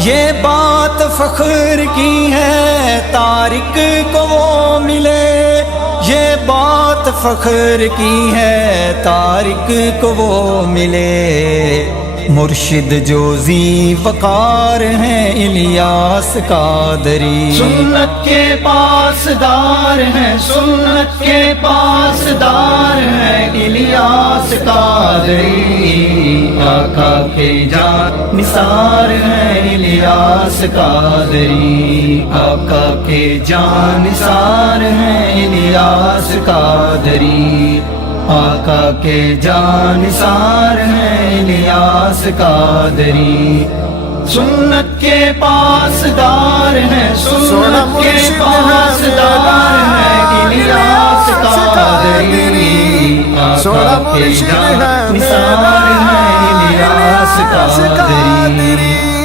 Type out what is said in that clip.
یہ بات فخر کی ہے طارق کو وہ ملے، یہ بات فخر کی ہے طارق کو وہ ملے، مرشد جو ذی وقار ہیں الیاس قادری، سنت کے پاسدار ہیں، سنت کے پاسدار ہیں الیاس قادری، آقا کے جان نثار ہیں الیاس قادری، آقا کے جان نثار ہیں الیاس قادری، آقا کے جان نثار ہیں الیاس قادری، سنت کے پاسدار ہیں، سنت کے پاسدار ہیں الیاس قادری، آقا کے جان نثار ہیں الیاس قادری۔